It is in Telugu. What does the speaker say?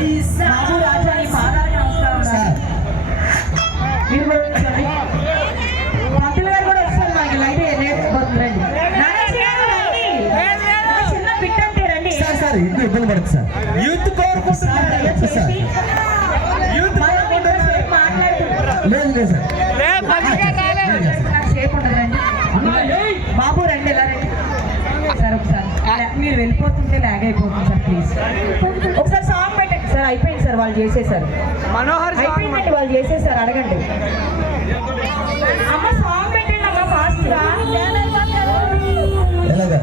బాబు రాజా నీ పాదాలకు నమస్కారం సార్. మీరు కూడా వచ్చండి. పంతులు గారు కూడా వస్తారు. మనకి లైట్ రండి. చిన్న బిట్ అంటే రండి. సార్ ఇంట్లో ఇబ్బంది పడుతుంది సార్. యూత్ కోరుకుంటున్నారు సార్. లేదు లేదు సార్. సేపు ఉంటుంది రండి. బాబు రండి ఎలా రండి సార్. ఒకసారి మీరు వెళ్ళిపోతుంటే లాగ్ అయిపోతుంది సార్. ప్లీజ్ ఒకసారి సాంగ్ పెట్టండి సార్. అయిపోయింది సార్, వాళ్ళు చేసేసారు. అయిపోయిందండి, వాళ్ళు చేసేసారు. అడగండి అమ్మ, సాంగ్ పెట్టండి అమ్మ ఫాస్ట్ గా. ఎలాగా